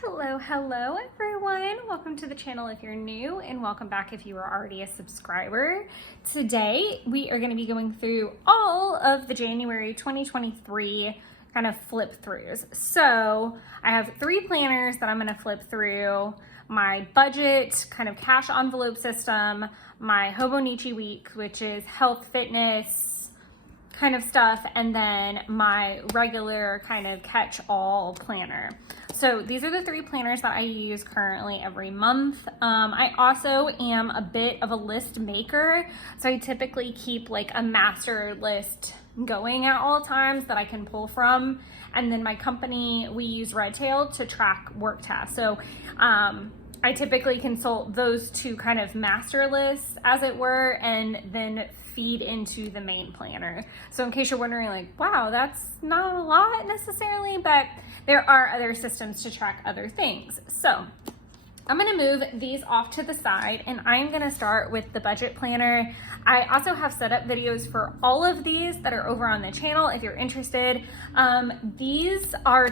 Hello everyone. Welcome to the channel if you're new, and welcome back if you are already a subscriber. Today we are going to be going through all of the January 2023 kind of flip throughs. So I have 3 planners that I'm going to flip through: my budget kind of cash envelope system, my Hobonichi week, which is health, fitness kind of stuff, and then my regular kind of catch-all planner. So these are the 3 planners that I use currently every month. I also am a bit of a list maker, so I typically keep like a master list going at all times that I can pull from. And then my company, we use Redtail to track work tasks. So I typically consult those 2 kind of master lists, as it were, and then feed into the main planner. So in case you're wondering, like, wow, that's not a lot necessarily, but there are other systems to track other things. So I'm gonna move these off to the side, and I'm gonna start with the budget planner. I also have set up videos for all of these that are over on the channel if you're interested. These are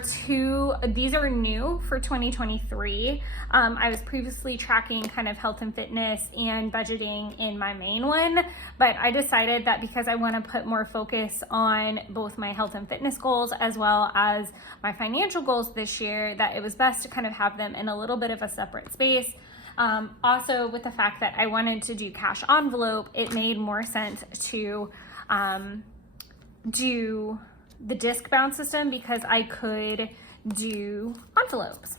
new for 2023. I was previously tracking kind of health and fitness and budgeting in my main one, but I decided that because I want to put more focus on both my health and fitness goals as well as my financial goals this year, that it was best to kind of have them in a little bit of a separate space. Also, with the fact that I wanted to do cash envelope, it made more sense to do the disc bound system because I could do envelopes.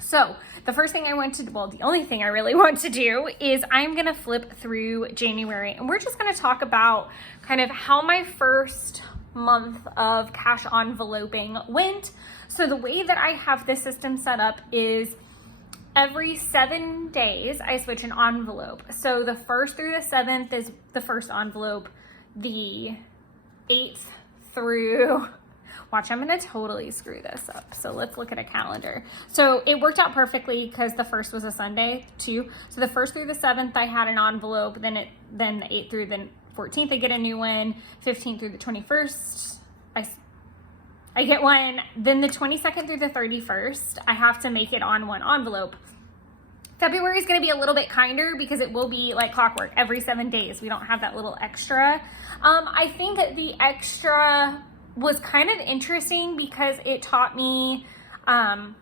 So the first thing the only thing I really want to do is I'm gonna flip through January, and we're just gonna talk about kind of how my first month of cash enveloping went. So the way that I have this system set up is every 7 days, I switch an envelope. So the 1st through the 7th is the first envelope. The 8th through, watch, I'm gonna totally screw this up. So let's look at a calendar. So it worked out perfectly because the 1st was a Sunday too. So the 1st through the 7th, I had an envelope. Then the 8th through the 14th, I get a new one. 15th through the 21st, I get one. Then the 22nd through the 31st, I have to make it on one envelope. February is going to be a little bit kinder because it will be like clockwork every 7 days. We don't have that little extra. I think that the extra was kind of interesting because it taught me, I'm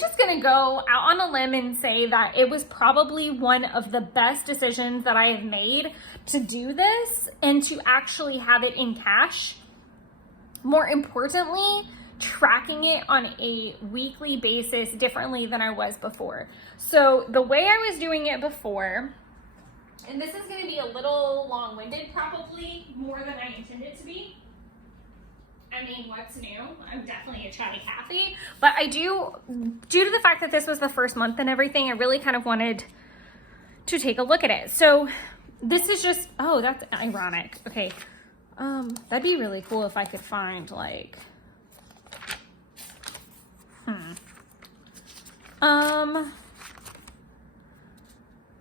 just going to go out on a limb and say that it was probably one of the best decisions that I have made to do this and to actually have it in cash. More importantly, tracking it on a weekly basis differently than I was before. So the way I was doing it before, and this is going to be a little long-winded, probably more than I intended to be. I mean, what's new? I'm definitely a chatty Cathy, but due to the fact that this was the first month and everything, I really kind of wanted to take a look at it. So this is just, oh, that's ironic. Okay. That'd be really cool if I could find like,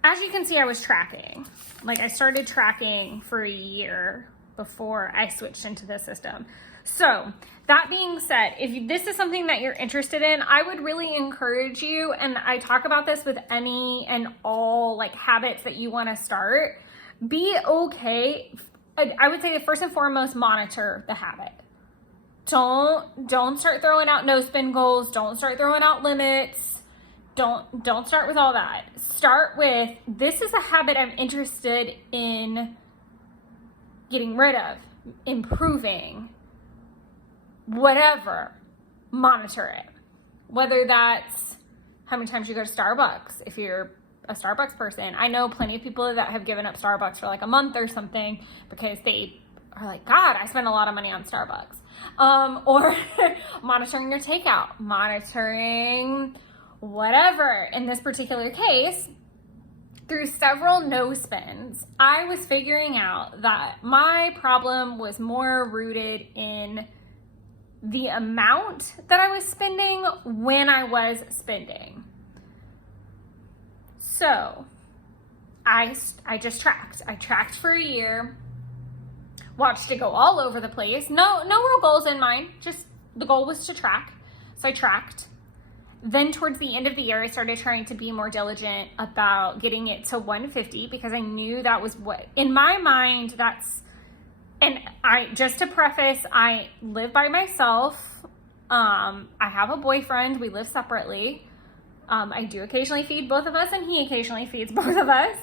as you can see, I was tracking. Like, I started tracking for a year before I switched into the system. So that being said, if this is something that you're interested in, I would really encourage you, and I talk about this with any and all like habits that you want to start, be okay. I would say first and foremost, monitor the habit. Don't start throwing out no spend goals. Don't start throwing out limits. Don't start with all that. Start with, this is a habit I'm interested in getting rid of, improving, whatever. Monitor it. Whether that's how many times you go to Starbucks, if you're a Starbucks person. I know plenty of people that have given up Starbucks for like a month or something because they are like, God, I spend a lot of money on Starbucks. Or monitoring your takeout, monitoring whatever. In this particular case, through several no spends, I was figuring out that my problem was more rooted in the amount that I was spending when I was spending. So I just tracked. I tracked for a year, watched it go all over the place. No real goals in mind. Just the goal was to track. So I tracked. Then towards the end of the year, I started trying to be more diligent about getting it to 150 because I knew that was what, in my mind, that's, and I, just to preface, I live by myself. I have a boyfriend. We live separately. I do occasionally feed both of us, and he occasionally feeds both of us.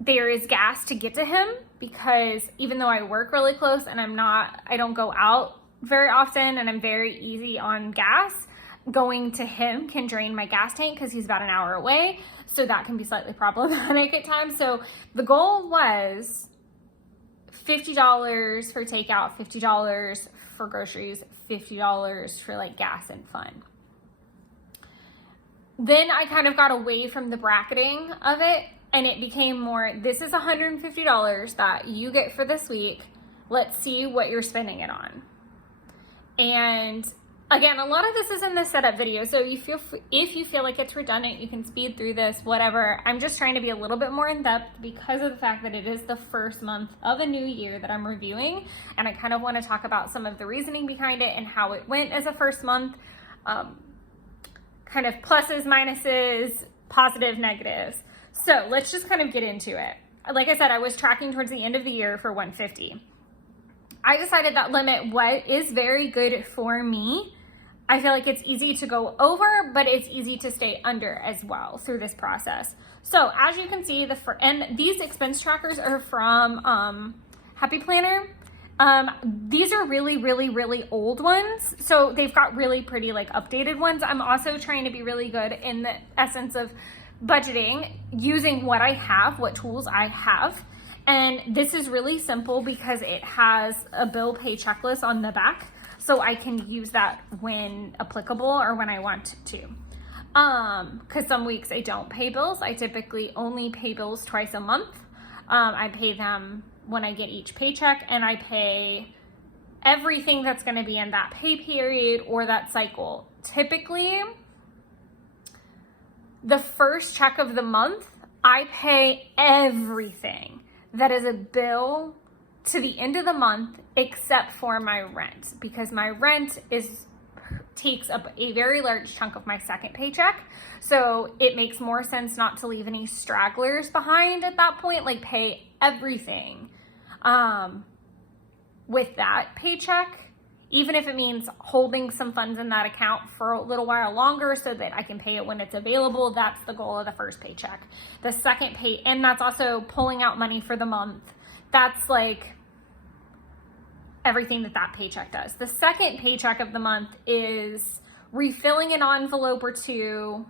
There is gas to get to him because even though I work really close and I don't go out very often and I'm very easy on gas, going to him can drain my gas tank because he's about an hour away. So that can be slightly problematic at times. So the goal was $50 for takeout, $50 for groceries, $50 for like gas and fun. Then I kind of got away from the bracketing of it, and it became more, this is $150 that you get for this week. Let's see what you're spending it on. And again, a lot of this is in the setup video, so if you feel like it's redundant, you can speed through this, whatever. I'm just trying to be a little bit more in depth because of the fact that it is the first month of a new year that I'm reviewing, and I kind of want to talk about some of the reasoning behind it and how it went as a first month, kind of pluses, minuses, positive, negatives. So let's just kind of get into it. Like I said, I was tracking towards the end of the year for 150. I decided that limit is very good for me. I feel like it's easy to go over, but it's easy to stay under as well through this process. So as you can see, and these expense trackers are from Happy Planner. These are really, really, really old ones. So they've got really pretty like updated ones. I'm also trying to be really good in the essence of budgeting using what I have, what tools I have. And this is really simple because it has a bill pay checklist on the back. So I can use that when applicable or when I want to. Because some weeks I don't pay bills. I typically only pay bills twice a month. I pay them when I get each paycheck, and I pay everything that's going to be in that pay period or that cycle. Typically, the first check of the month, I pay everything that is a bill to the end of the month except for my rent, because my rent takes up a very large chunk of my second paycheck. So it makes more sense not to leave any stragglers behind at that point, like pay everything with that paycheck, even if it means holding some funds in that account for a little while longer so that I can pay it when it's available. That's the goal of the first paycheck. The second and that's also pulling out money for the month. That's like everything that paycheck does. The second paycheck of the month is refilling an envelope or two,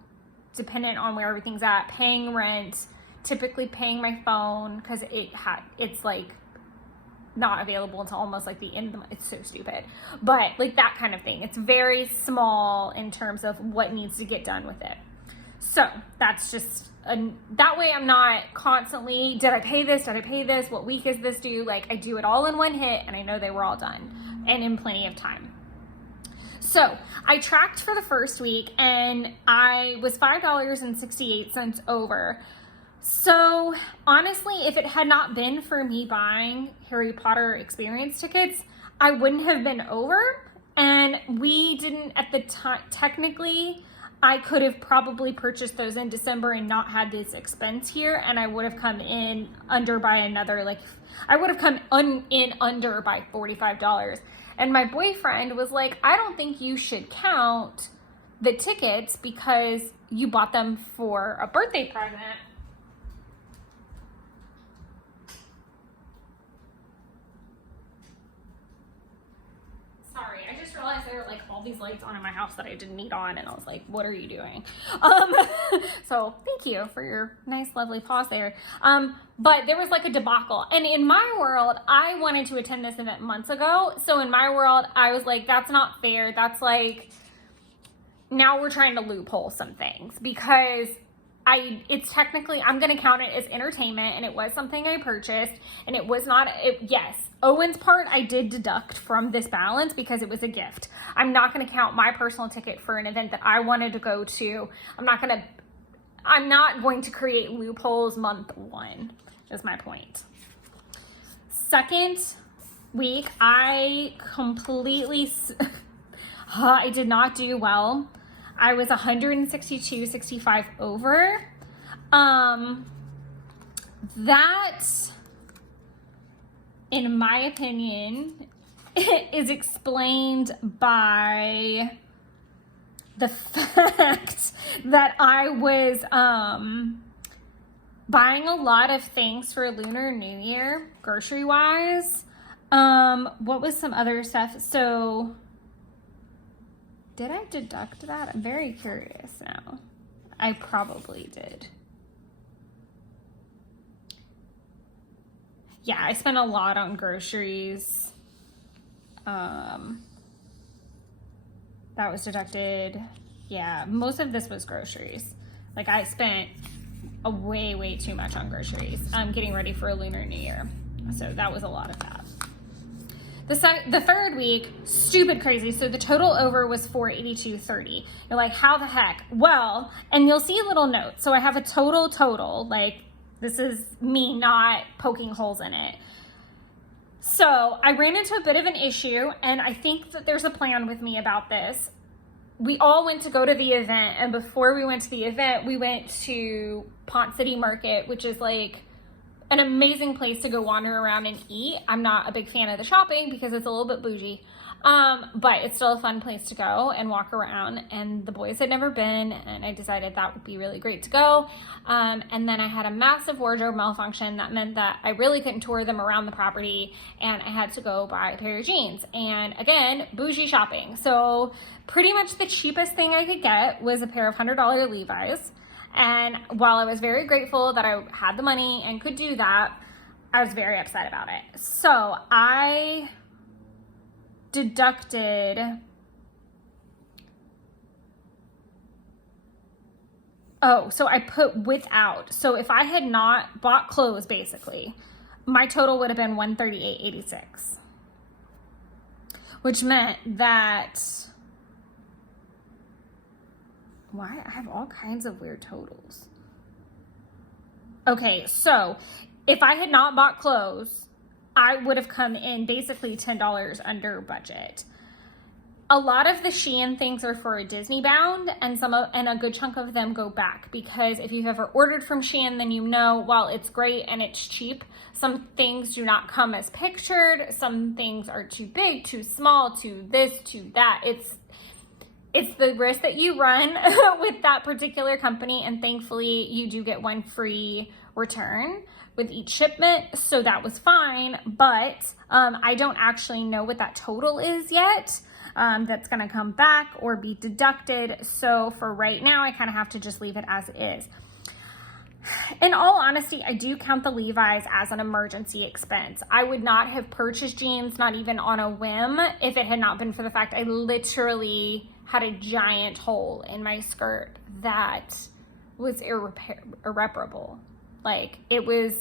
dependent on where everything's at, paying rent, typically paying my phone because it's like not available until almost like the end of the month. It's so stupid, but like that kind of thing. It's very small in terms of what needs to get done with it. So that's just that way I'm not constantly, did I pay this? Did I pay this? What week is this due? Like I do it all in one hit, and I know they were all done and in plenty of time. So I tracked for the first week, and I was $5.68 over. So honestly, if it had not been for me buying Harry Potter experience tickets, I wouldn't have been over. And we didn't at the time, technically, I could have probably purchased those in December and not had this expense here. And I would have come in under by another, I would have come in under by $45. And my boyfriend was like, I don't think you should count the tickets because you bought them for a birthday present. Sorry, I just realized there were like all these lights on in my house that I didn't need on, and I was like, what are you doing? So thank you for your nice, lovely pause there. But there was like a debacle. And in my world, I wanted to attend this event months ago. So in my world, I was like, that's not fair. That's like, now we're trying to loophole some things because it's technically, I'm going to count it as entertainment, and it was something I purchased, and it was not, yes, Owen's part I did deduct from this balance because it was a gift. I'm not going to count my personal ticket for an event that I wanted to go to. I'm not going to create loopholes month one, is my point. Second week, I completely I did not do well. I was 162.65 over. That, in my opinion, is explained by the fact that I was buying a lot of things for Lunar New Year, grocery-wise. What was some other stuff? So, did I deduct that? I'm very curious now. I probably did. Yeah, I spent a lot on groceries. That was deducted. Yeah, most of this was groceries. Like, I spent way too much on groceries. Getting ready for a Lunar New Year. So that was a lot of that. The third week, stupid crazy. So the total over was 482.30. You're like, how the heck? Well, and you'll see a little note. So I have a total, like, this is me not poking holes in it. So I ran into a bit of an issue, and I think that there's a plan with me about this. We all went to go to the event, and before we went to the event, we went to Pont City Market, which is like an amazing place to go wander around and eat. I'm not a big fan of the shopping because it's a little bit bougie, but it's still a fun place to go and walk around, and the boys had never been, and I decided that would be really great to go. And then I had a massive wardrobe malfunction that meant that I really couldn't tour them around the property, and I had to go buy a pair of jeans. And again, bougie shopping. So pretty much the cheapest thing I could get was a pair of $100 Levi's. And while I was very grateful that I had the money and could do that, I was very upset about it. So I deducted, so I put without. So if I had not bought clothes, basically, my total would have been $138.86, which meant that, why? I have all kinds of weird totals. Okay, so if I had not bought clothes, I would have come in basically $10 under budget. A lot of the Shein things are for Disney bound, and a good chunk of them go back, because if you've ever ordered from Shein, then you know, while it's great and it's cheap, some things do not come as pictured. Some things are too big, too small, too this, too that. It's the risk that you run with that particular company, and thankfully you do get one free return with each shipment, so that was fine. But I don't actually know what that total is yet. That's gonna come back or be deducted. So for right now, I kind of have to just leave it as is. In all honesty, I do count the Levi's as an emergency expense. I would not have purchased jeans, not even on a whim, if it had not been for the fact I literally had a giant hole in my skirt that was irreparable. Like, it was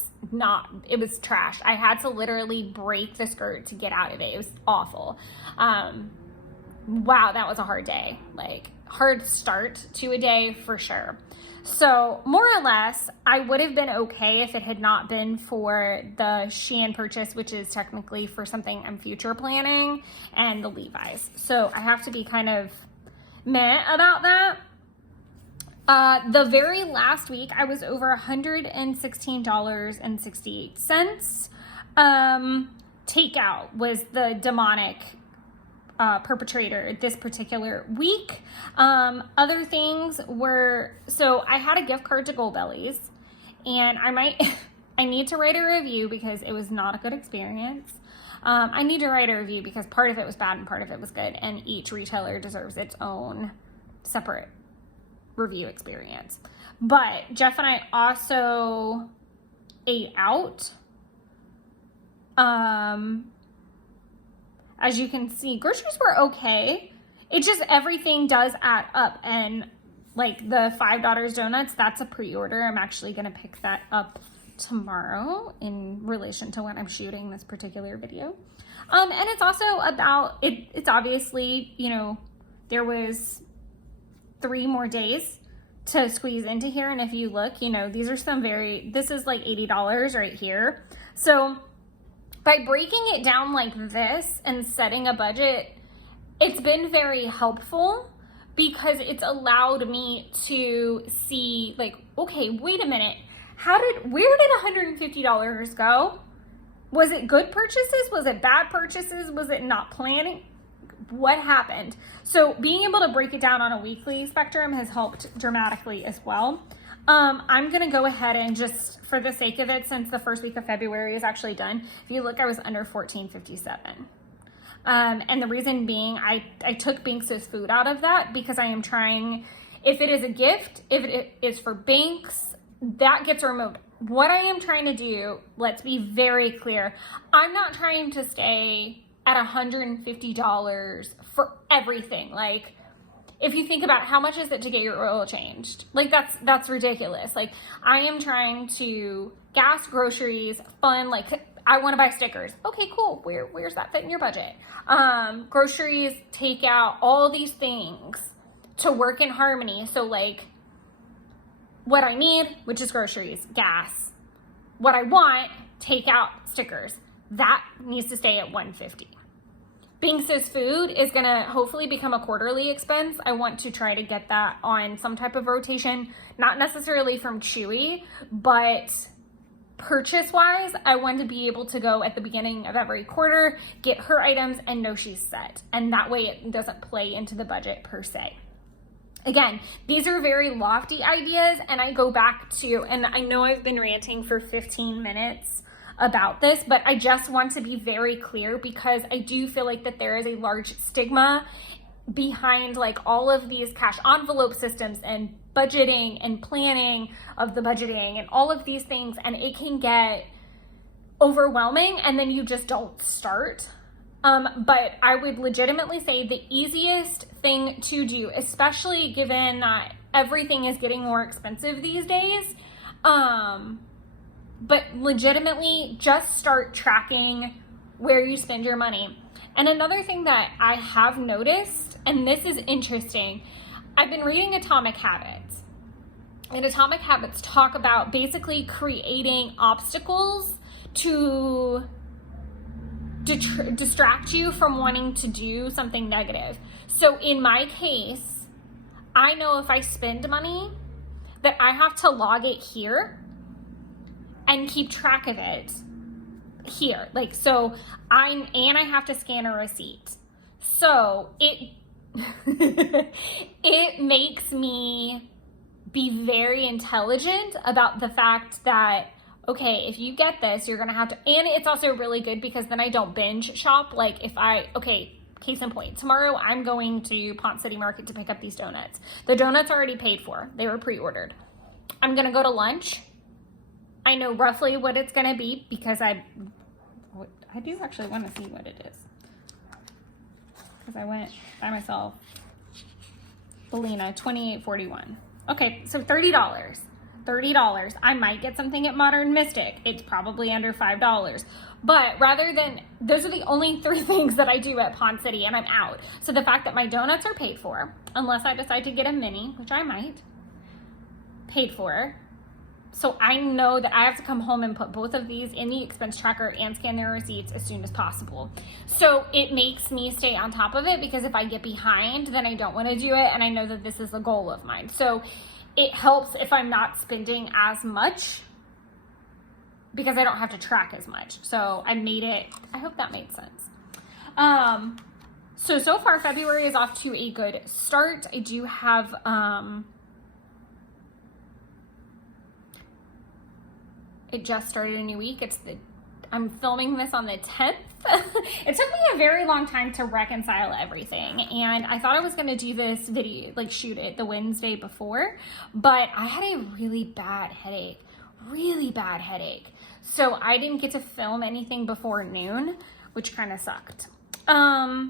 trash. I had to literally break the skirt to get out of it. It was awful. Wow, that was a hard day. Like, hard start to a day for sure. So more or less, I would have been okay if it had not been for the Shein purchase, which is technically for something I'm future planning, and the Levi's. So I have to be kind of meh about that. The very last week, I was over $116.68. Takeout was the demonic perpetrator this particular week. Other things were, so I had a gift card to Goldbelly's, and I need to write a review because it was not a good experience. I need to write a review because part of it was bad and part of it was good, and each retailer deserves its own separate review experience. But Jeff and I also ate out. As you can see, groceries were okay. It just, everything does add up. And like the Five Daughters donuts, that's a pre-order. I'm actually going to pick that up tomorrow in relation to when I'm shooting this particular video. And it's also about, it's obviously, you know, there was 3 more days to squeeze into here. And if you look, you know, these are some this is like $80 right here. So by breaking it down like this and setting a budget, it's been very helpful because it's allowed me to see like, okay, wait a minute. Where did $150 go? Was it good purchases? Was it bad purchases? Was it not planning? What happened? So being able to break it down on a weekly spectrum has helped dramatically as well. I'm going to go ahead and just, for the sake of it, since the first week of February is actually done, if you look, I was under $14.57. And the reason being, I took Binks' food out of that because I am trying, if it is a gift, if it is for Binks, that gets removed. What I am trying to do, let's be very clear, I'm not trying to stay at $150 for everything. Like, if you think about how much is it to get your oil changed, like that's ridiculous. Like, I am trying to gas, groceries, fun, like I want to buy stickers. Okay, cool. Where's that fit in your budget? Groceries, takeout, all these things to work in harmony. So like what I need, which is groceries, gas, what I want, takeout, stickers, that needs to stay at $150. Binks' food is going to hopefully become a quarterly expense. I want to try to get that on some type of rotation, not necessarily from Chewy, but purchase-wise, I want to be able to go at the beginning of every quarter, get her items, and know she's set. And that way it doesn't play into the budget per se. Again, these are very lofty ideas, and I go back to, and I know I've been ranting for 15 minutes about this, but I just want to be very clear because I do feel like that there is a large stigma behind like all of these cash envelope systems and budgeting and planning of the budgeting and all of these things, and it can get overwhelming and then you just don't start. But I would legitimately say the easiest thing to do, especially given that everything is getting more expensive these days, but legitimately just start tracking where you spend your money. And another thing that I have noticed, and this is interesting, I've been reading Atomic Habits, and Atomic Habits talk about basically creating obstacles to distract you from wanting to do something negative. So in my case, I know if I spend money that I have to log it here and keep track of it here. Like, so I have to scan a receipt. So it it makes me be very intelligent about the fact that, okay, if you get this, you're gonna have to, and it's also really good because then I don't binge shop. Like case in point, tomorrow I'm going to Pont City Market to pick up these donuts. The donuts are already paid for. They were pre-ordered. I'm gonna go to lunch. I know roughly what it's gonna be because I do actually want to see what it is. Because I went by myself. Belina, $28.41. Okay, so $30. $30. I might get something at Modern Mystic. It's probably under $5. But rather than, those are the only 3 things that I do at Pond City and I'm out. So the fact that my donuts are paid for, unless I decide to get a mini, which I might, paid for. So I know that I have to come home and put both of these in the expense tracker and scan their receipts as soon as possible. So it makes me stay on top of it because if I get behind, then I don't want to do it. And I know that this is a goal of mine. So it helps if I'm not spending as much because I don't have to track as much. So I made it, I hope that made sense. So far February is off to a good start. I do have, it just started a new week. I'm filming this on the 10th. It took me a very long time to reconcile everything. And I thought I was going to do this video, like shoot it the Wednesday before, but I had a really bad headache. So I didn't get to film anything before noon, which kind of sucked. I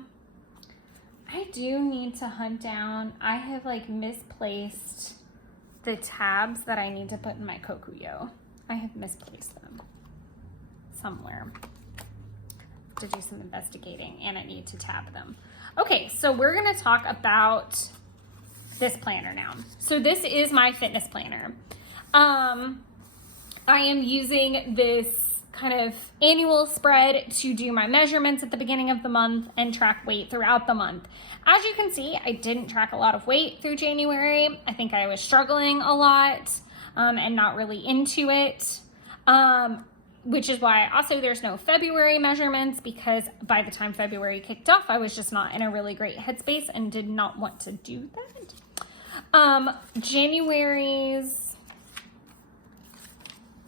do need to hunt down, I have like misplaced the tabs that I need to put in my Kokuyo. I have misplaced them somewhere. To do some investigating and I need to tab them. Okay, so we're gonna talk about this planner now. So this is my fitness planner. I am using this kind of annual spread to do my measurements at the beginning of the month and track weight throughout the month. As you can see, I didn't track a lot of weight through January. I think I was struggling a lot and not really into it, which is why also there's no February measurements, because by the time February kicked off, I was just not in a really great headspace and did not want to do that. January's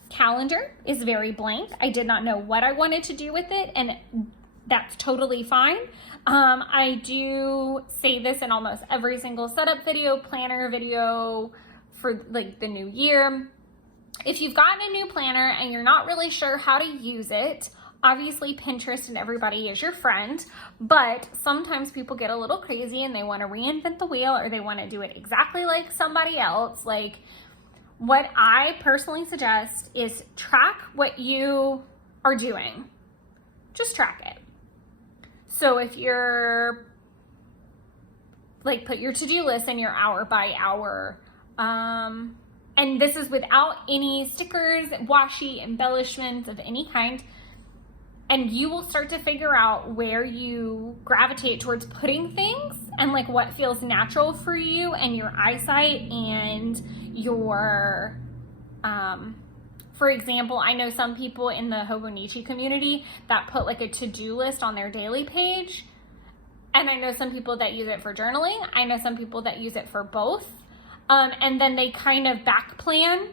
calendar is very blank. I did not know what I wanted to do with it, and that's totally fine. I do say this in almost every single setup video, planner video for like the new year. If you've gotten a new planner and you're not really sure how to use it, obviously Pinterest and everybody is your friend, but sometimes people get a little crazy and they want to reinvent the wheel, or they want to do it exactly like somebody else. Like, what I personally suggest is track what you are doing. Just track it. So if you're like, put your to-do list in your hour by hour, and this is without any stickers, washi, embellishments of any kind, and you will start to figure out where you gravitate towards putting things and like what feels natural for you and your eyesight and your, for example, I know some people in the Hobonichi community that put like a to-do list on their daily page. And I know some people that use it for journaling. I know some people that use it for both. And then they kind of back plan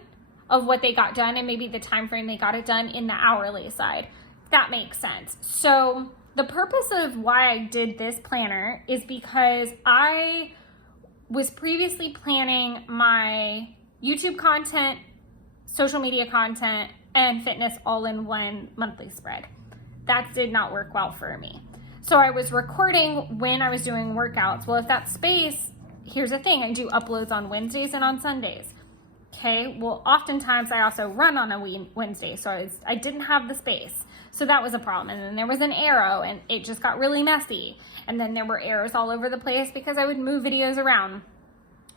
of what they got done and maybe the time frame they got it done in the hourly side. That makes sense. So the purpose of why I did this planner is because I was previously planning my YouTube content, social media content, and fitness all in one monthly spread. That did not work well for me. So I was recording when I was doing workouts. Well, if that's space, here's the thing. I do uploads on Wednesdays and on Sundays. Okay, well, oftentimes I also run on a Wednesday, so I didn't have the space. So that was a problem. And then there was an arrow, and it just got really messy. And then there were arrows all over the place because I would move videos around.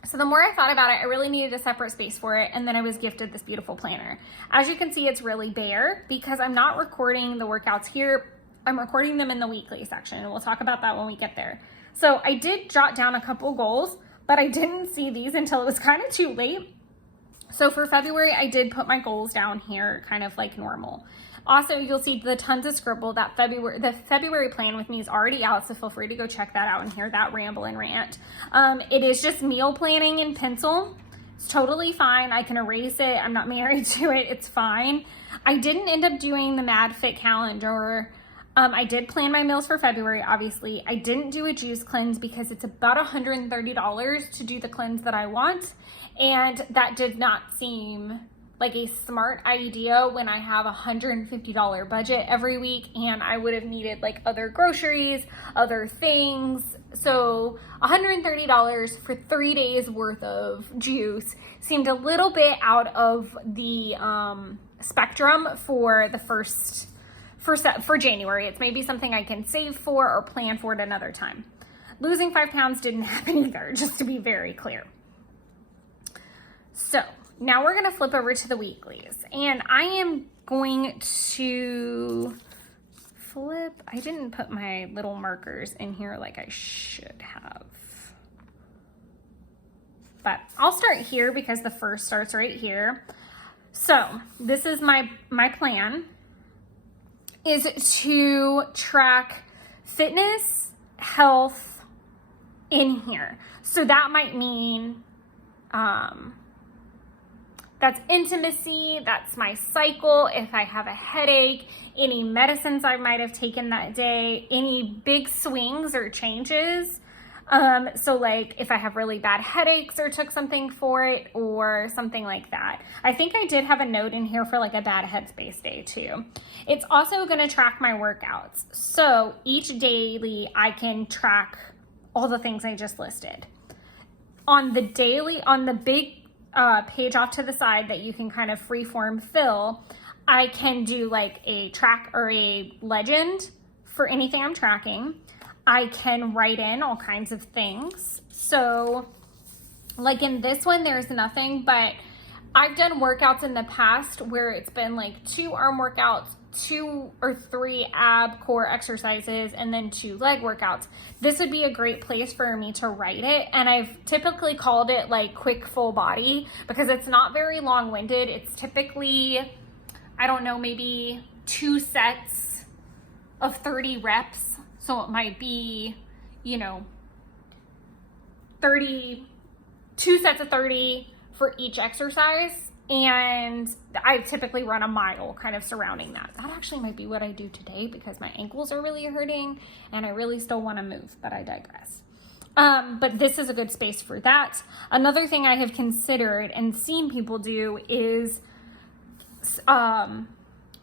So the more I thought about it, I really needed a separate space for it. And then I was gifted this beautiful planner. As you can see, it's really bare because I'm not recording the workouts here. I'm recording them in the weekly section, and we'll talk about that when we get there. So I did jot down a couple goals, but I didn't see these until it was kind of too late. So for February, I did put my goals down here kind of like normal. Also, you'll see the tons of scribble. The February plan with me is already out, so feel free to go check that out and hear that ramble and rant. It is just meal planning in pencil. It's totally fine. I can erase it. I'm not married to it. It's fine. I didn't end up doing the Mad Fit calendar. I did plan my meals for February, obviously. I didn't do a juice cleanse because it's about $130 to do the cleanse that I want. And that did not seem like a smart idea when I have a $150 budget every week and I would have needed like other groceries, other things. So $130 for 3 days worth of juice seemed a little bit out of the spectrum for the for January. It's maybe something I can save for or plan for at another time. Losing 5 pounds didn't happen either, just to be very clear. So now we're gonna flip over to the weeklies, and I am going to flip. I didn't put my little markers in here like I should have, but I'll start here because the first starts right here. So this is my plan, is to track fitness, health in here. So that might mean that's intimacy, that's my cycle, if I have a headache, any medicines I might have taken that day, any big swings or changes. So like if I have really bad headaches or took something for it or something like that. I think I did have a note in here for like a bad headspace day too. It's also going to track my workouts. So each daily I can track all the things I just listed. On the daily, on the big page off to the side that you can kind of freeform fill, I can do like a track or a legend for anything I'm tracking. I can write in all kinds of things. So like in this one, there's nothing, but I've done workouts in the past where it's been like 2 arm workouts, 2 or 3 ab core exercises and then 2 leg workouts, this would be a great place for me to write it. And I've typically called it like quick full body because it's not very long-winded. It's typically, I don't know, maybe 2 sets of 30 reps. So it might be, you know, 2 sets of 30 for each exercise. And I typically run a mile kind of surrounding that. That actually might be what I do today because my ankles are really hurting and I really still want to move, but I digress. But this is a good space for that. Another thing I have considered and seen people do is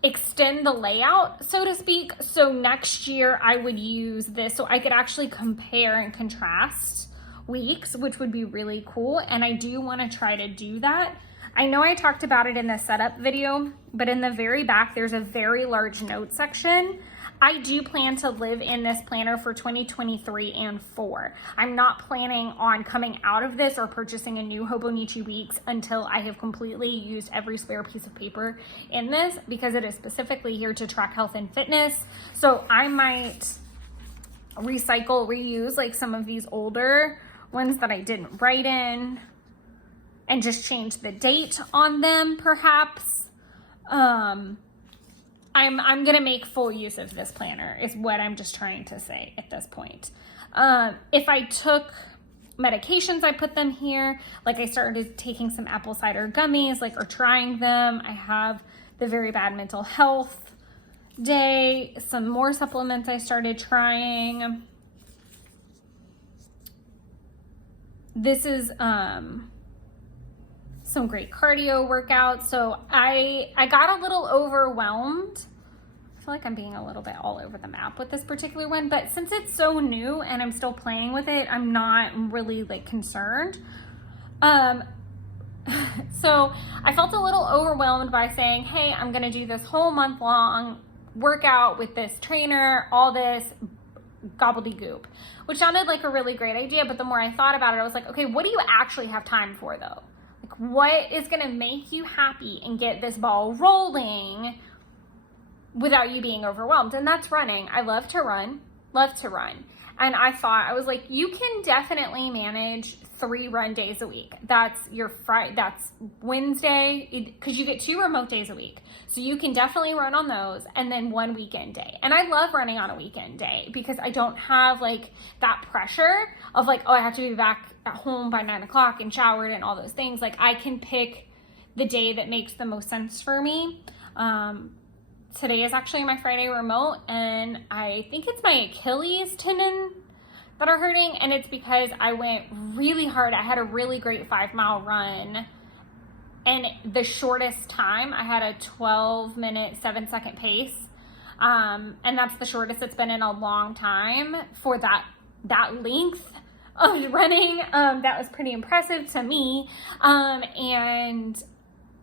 extend the layout, so to speak. So next year I would use this so I could actually compare and contrast weeks, which would be really cool. And I do want to try to do that. I know I talked about it in the setup video, but in the very back, there's a very large note section. I do plan to live in this planner for 2023 and 4. I'm not planning on coming out of this or purchasing a new Hobonichi Weeks until I have completely used every spare piece of paper in this because it is specifically here to track health and fitness. So I might recycle, reuse like some of these older ones that I didn't write in and just change the date on them, perhaps. I'm gonna make full use of this planner is what I'm just trying to say at this point. If I took medications, I put them here. Like I started taking some apple cider gummies, like, or trying them. I have the very bad mental health day, some more supplements I started trying. This is, some great cardio workouts. So I got a little overwhelmed. I feel like I'm being a little bit all over the map with this particular one, but since it's so new and I'm still playing with it, I'm not really like concerned. So I felt a little overwhelmed by saying, hey, I'm gonna do this whole month long workout with this trainer, all this gobbledygook, which sounded like a really great idea. But the more I thought about it, I was like, okay, what do you actually have time for though? Like, what is going to make you happy and get this ball rolling without you being overwhelmed? And that's running. I love to run. And I thought, I was like, you can definitely manage 3 run days a week. That's your Friday, that's Wednesday, because you get 2 remote days a week. So you can definitely run on those, and then 1 weekend day. And I love running on a weekend day because I don't have like that pressure of like, oh, I have to be back at home by 9 o'clock and showered and all those things. Like I can pick the day that makes the most sense for me. Today is actually my Friday remote, and I think it's my Achilles tendon that are hurting, and it's because I went really hard. I had a really great 5-mile run, and the shortest time, I had a 12-minute, 7-second pace, and that's the shortest it's been in a long time for that length of running. That was pretty impressive to me, and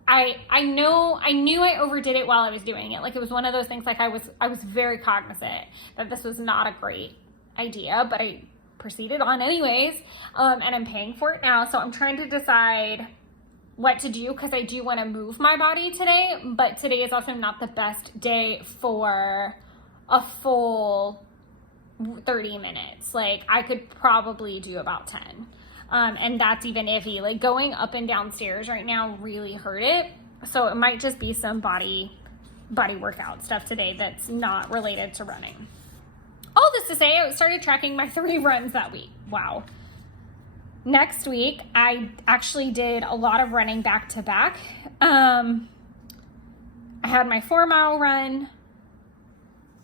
I knew I overdid it while I was doing it. Like it was one of those things, like I was very cognizant that this was not a great idea, but I proceeded on anyways, and I'm paying for it now. So I'm trying to decide what to do because I do want to move my body today, but today is also not the best day for a full 30 minutes. Like I could probably do about 10. And that's even iffy. Like going up and down stairs right now really hurt it. So it might just be some body workout stuff today that's not related to running. All this to say, I started tracking my 3 runs that week. Wow. Next week, I actually did a lot of running back to back. I had my 4-mile run,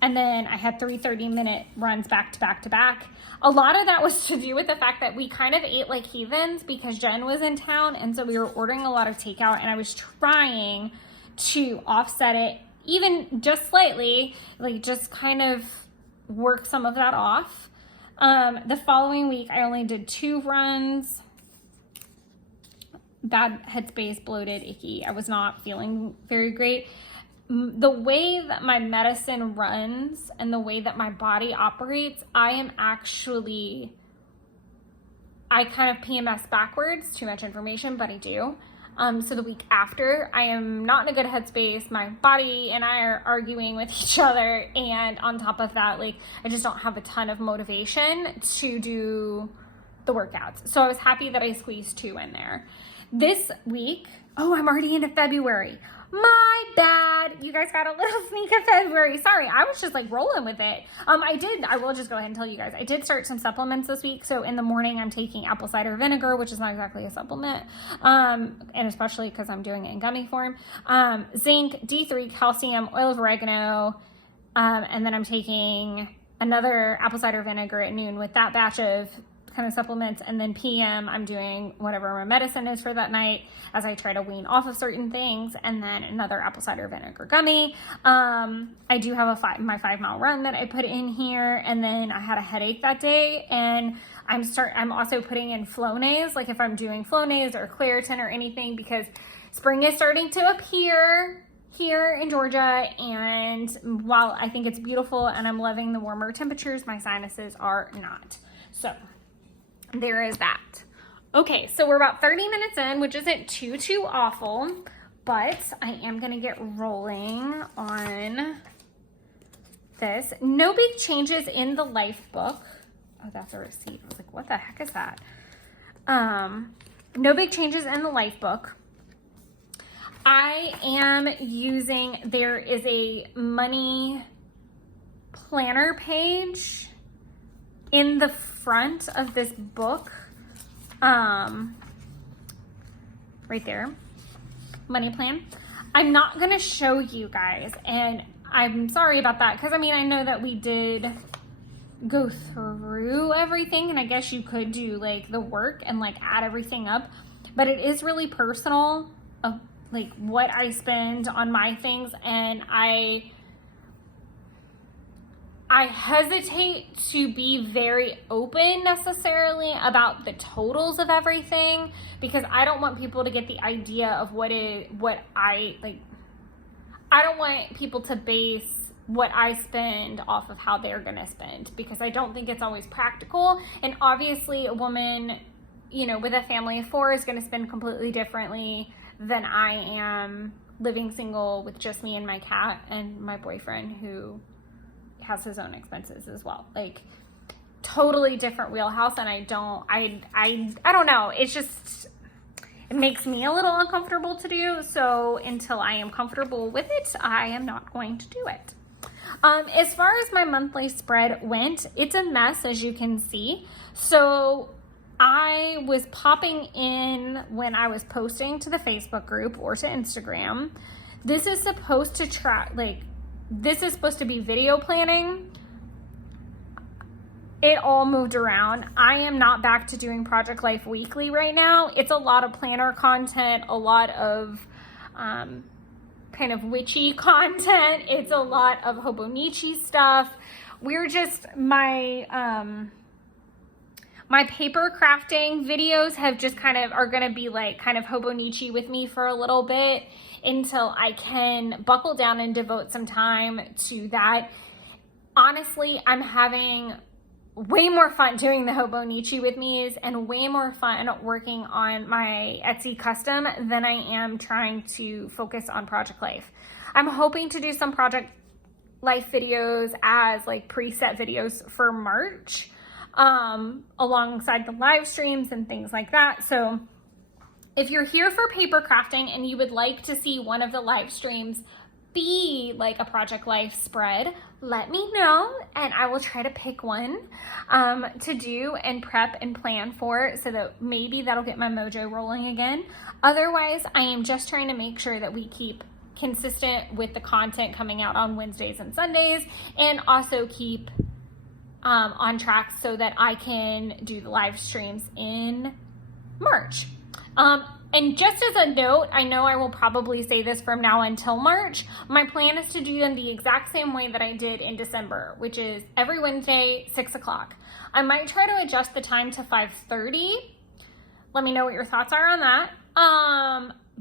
and then I had 3 30-minute runs back to back to back. A lot of that was to do with the fact that we kind of ate like heathens because Jen was in town, and so we were ordering a lot of takeout, and I was trying to offset it even just slightly, like just kind of work some of that off. The following week, I only did 2 runs. Bad headspace, bloated, icky. I was not feeling very great. The way that my medicine runs and the way that my body operates, I kind of PMS backwards. Too much information, but I do. So the week after, I am not in a good headspace. My body and I are arguing with each other. And on top of that, like, I just don't have a ton of motivation to do the workouts. So I was happy that I squeezed 2 in there. This week, oh, I'm already into February. My bad. You guys got a little sneak of February. Sorry, I was just like rolling with it. I will just go ahead and tell you guys, I did start some supplements this week. So in the morning, I'm taking apple cider vinegar, which is not exactly a supplement. And especially because I'm doing it in gummy form. Zinc, D3, calcium, oil of oregano. And then I'm taking another apple cider vinegar at noon with that batch of kind of supplements, and then PM I'm doing whatever my medicine is for that night as I try to wean off of certain things, and then another apple cider vinegar gummy. I do have my 5-mile run that I put in here, and then I had a headache that day, and I'm also putting in Flonase, like if I'm doing Flonase or Claritin or anything, because spring is starting to appear here in Georgia, and while I think it's beautiful and I'm loving the warmer temperatures, my sinuses are not. So there is that. Okay, so we're about 30 minutes in, which isn't too awful, but I am gonna get rolling on this. No big changes in the life book. Oh, that's a receipt. I was like, what the heck is that? No big changes in the life book. I am using, there is a money planner page in the front of this book, right there, money plan. I'm not gonna show you guys, and I'm sorry about that, because I mean, I know that we did go through everything, and I guess you could do like the work and like add everything up, but it is really personal of like what I spend on my things, and I hesitate to be very open necessarily about the totals of everything, because I don't want people to get the idea of I don't want people to base what I spend off of how they're gonna spend, because I don't think it's always practical. And obviously a woman, you know, with a family of 4 is gonna spend completely differently than I am living single with just me and my cat and my boyfriend who has his own expenses as well. Like, totally different wheelhouse, and I don't know. It's just, it makes me a little uncomfortable to do. So until I am comfortable with it, I am not going to do it. As far as my monthly spread went, it's a mess, as you can see. So I was popping in when I was posting to the Facebook group or to Instagram. This is supposed to track, like, this is supposed to be video planning. It all moved around. I am not back to doing Project Life Weekly right now. It's a lot of planner content, a lot of kind of witchy content. It's a lot of Hobonichi stuff. We're just, my paper crafting videos have just are gonna be like kind of Hobonichi with me for a little bit until I can buckle down and devote some time to that. Honestly, I'm having way more fun doing the Hobonichi with me's and way more fun working on my Etsy custom than I am trying to focus on Project Life. I'm hoping to do some Project Life videos as like preset videos for March, alongside the live streams and things like that. So if you're here for paper crafting and you would like to see one of the live streams be like a Project Life spread, let me know and I will try to pick one to do and prep and plan for, so that maybe that'll get my mojo rolling again. Otherwise, I am just trying to make sure that we keep consistent with the content coming out on Wednesdays and Sundays, and also keep on track so that I can do the live streams in March. And just as a note, I know I will probably say this from now until March, my plan is to do them the exact same way that I did in December, which is every Wednesday, 6 o'clock. I might try to adjust the time to 5:30. Let me know what your thoughts are on that.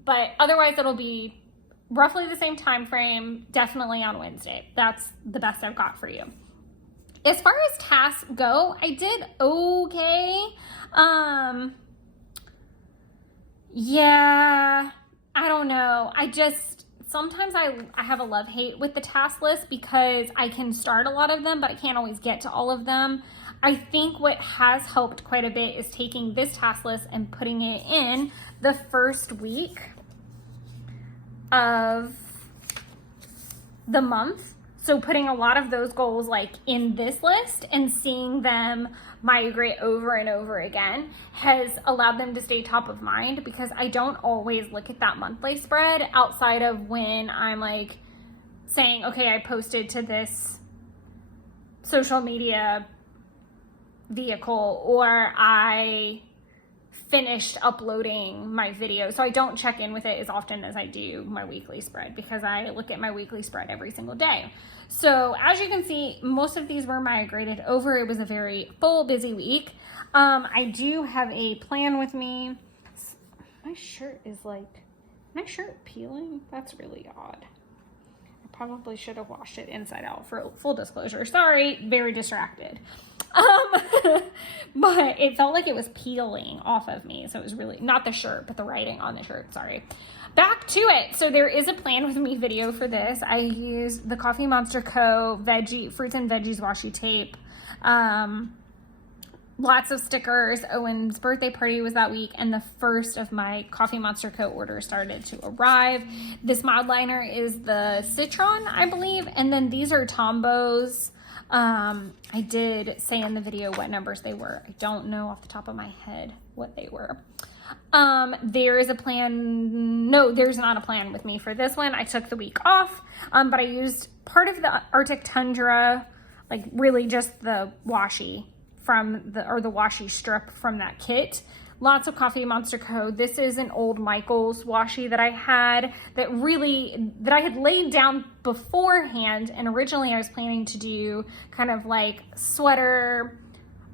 But otherwise it'll be roughly the same time frame, definitely on Wednesday. That's the best I've got for you. As far as tasks go, I did okay. Yeah, I don't know. Sometimes I have a love-hate with the task list because I can start a lot of them, but I can't always get to all of them. I think what has helped quite a bit is taking this task list and putting it in the first week of the month. So putting a lot of those goals like in this list and seeing them migrate over and over again has allowed them to stay top of mind, because I don't always look at that monthly spread outside of when I'm like saying, okay, I posted to this social media vehicle, or I finished uploading my video. So I don't check in with it as often as I do my weekly spread, because I look at my weekly spread every single day. So as you can see, most of these were migrated over. It was a very full, busy week. I do have a plan with me. My shirt is like, my shirt peeling? That's really odd. I probably should have washed it inside out, for full disclosure. Sorry, very distracted. But it felt like it was peeling off of me. So it was really, not the shirt, but the writing on the shirt, sorry. Back to it. So there is a plan with me video for this. I used the Coffee Monster Co. fruits and veggies washi tape. Lots of stickers. Owen's birthday party was that week, and the first of my Coffee Monster Co. orders started to arrive. This mod liner is the Citron, I believe, and then these are Tombows. I did say in the video what numbers they were. I don't know off the top of my head what they were. There is a plan. No, there's not a plan with me for this one. I took the week off, but I used part of the Arctic Tundra, like really just the washi from the washi strip from that kit. Lots of Coffee Monster Co. This is an old Michaels washi that I had that I had laid down beforehand. And originally I was planning to do kind of like sweater,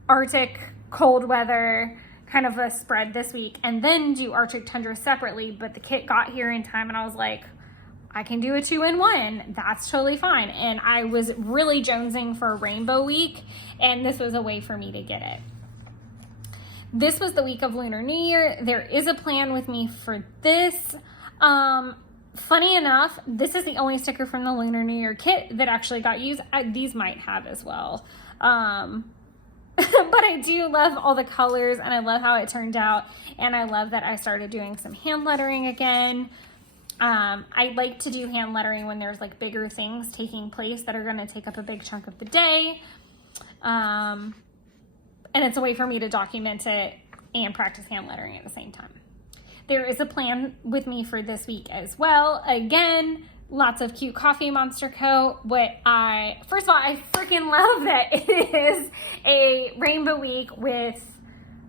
Arctic, cold weather, kind of a spread this week, and then do Arctic Tundra separately. But the kit got here in time, and I was like, I can do a 2-in-1. That's totally fine. And I was really jonesing for Rainbow Week, and this was a way for me to get it. This was the week of Lunar New Year. There is a plan with me for this. Funny enough, this is the only sticker from the Lunar New Year kit that actually got used. These might have as well. But I do love all the colors, and I love how it turned out. And I love that I started doing some hand lettering again. I like to do hand lettering when there's like bigger things taking place that are going to take up a big chunk of the day. And it's a way for me to document it and practice hand lettering at the same time. There is a plan with me for this week as well. Again, lots of cute Coffee Monster Co. First of all, I freaking love that it is a Rainbow Week with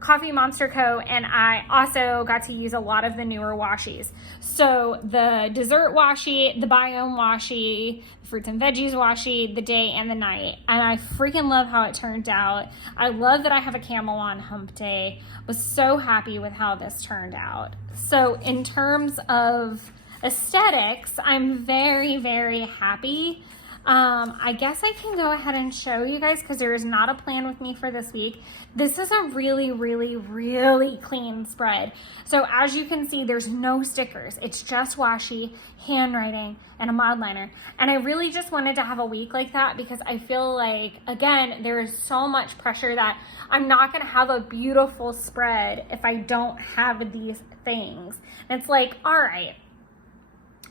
Coffee Monster Co. And I also got to use a lot of the newer washis. So the dessert washi, the biome washi, fruits and veggies washi, the day and the night. And I freaking love how it turned out. I love that I have a camel on hump day. Was so happy with how this turned out. So in terms of aesthetics, I'm very, very happy. I guess I can go ahead and show you guys, because there is not a plan with me for this week. This is a really, really, really clean spread. So as you can see, there's no stickers. It's just washi, handwriting, and a mod liner. And I really just wanted to have a week like that, because I feel like, again, there is so much pressure that I'm not going to have a beautiful spread if I don't have these things. And it's like, all right,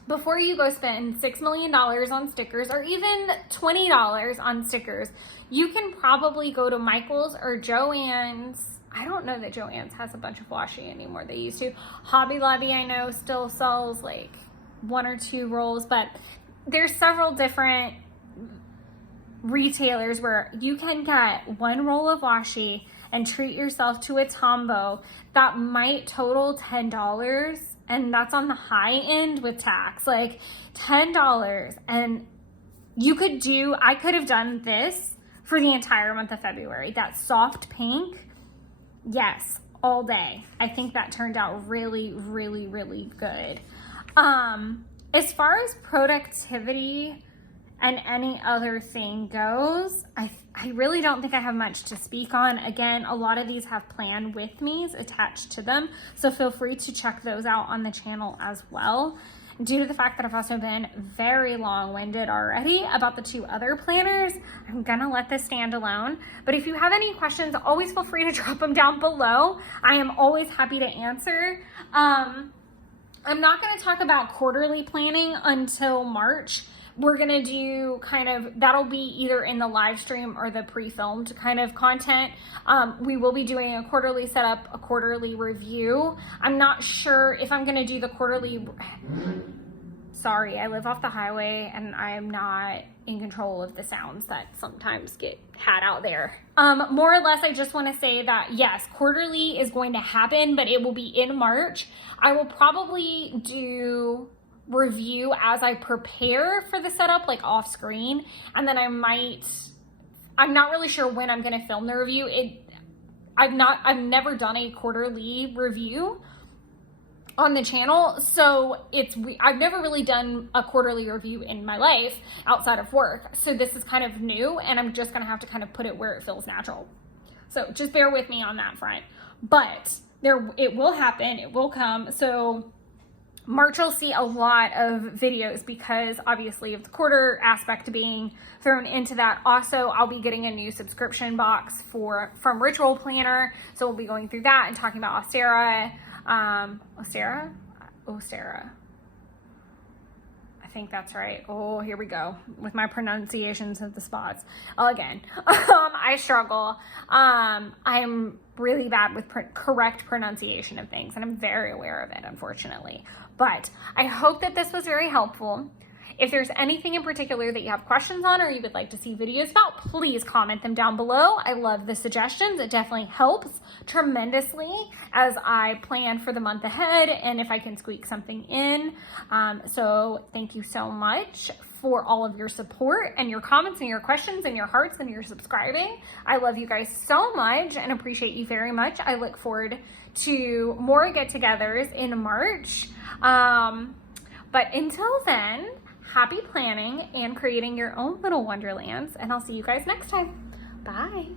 before you go spend $6 million on stickers, or even $20 on stickers, you can probably go to Michael's or Joann's. I don't know that Joann's has a bunch of washi anymore. They used to. Hobby Lobby, I know, still sells like 1 or 2 rolls, but there's several different retailers where you can get 1 roll of washi and treat yourself to a Tombow that might total $10. And that's on the high end with tax, like $10. And I could have done this for the entire month of February. That soft pink, yes, all day. I think that turned out really, really, really good. As far as productivity and any other thing goes, I really don't think I have much to speak on. Again, a lot of these have plan with me's attached to them, so feel free to check those out on the channel as well. Due to the fact that I've also been very long-winded already about the 2 other planners, I'm gonna let this stand alone. But if you have any questions, always feel free to drop them down below. I am always happy to answer. I'm not gonna talk about quarterly planning until March. We're gonna do kind of, that'll be either in the live stream or the pre-filmed kind of content. We will be doing a quarterly setup, a quarterly review. I'm not sure if I'm gonna do the quarterly, sorry, I live off the highway and I'm not in control of the sounds that sometimes get had out there. More or less, I just wanna say that yes, quarterly is going to happen, but it will be in March. I will probably do review as I prepare for the setup, like off screen, and then I'm not really sure when I'm going to film the review. I've never done a quarterly review on the channel, so I've never really done a quarterly review in my life outside of work, so this is kind of new, and I'm just going to have to kind of put it where it feels natural. So just bear with me on that front, but it will happen, it will come. So March will see a lot of videos because obviously of the quarter aspect being thrown into that. Also, I'll be getting a new subscription box from Ritual Planner. So we'll be going through that and talking about Ostera. I think that's right. Oh, here we go with my pronunciations of the spots. Again, I struggle. I'm really bad with correct pronunciation of things, and I'm very aware of it, unfortunately. But I hope that this was very helpful. If there's anything in particular that you have questions on or you would like to see videos about, please comment them down below. I love the suggestions. It definitely helps tremendously as I plan for the month ahead and if I can squeak something in. So thank you so much for all of your support and your comments and your questions and your hearts and your subscribing. I love you guys so much and appreciate you very much. I look forward to more get-togethers in March. But until then, happy planning and creating your own little wonderlands, and I'll see you guys next time. Bye.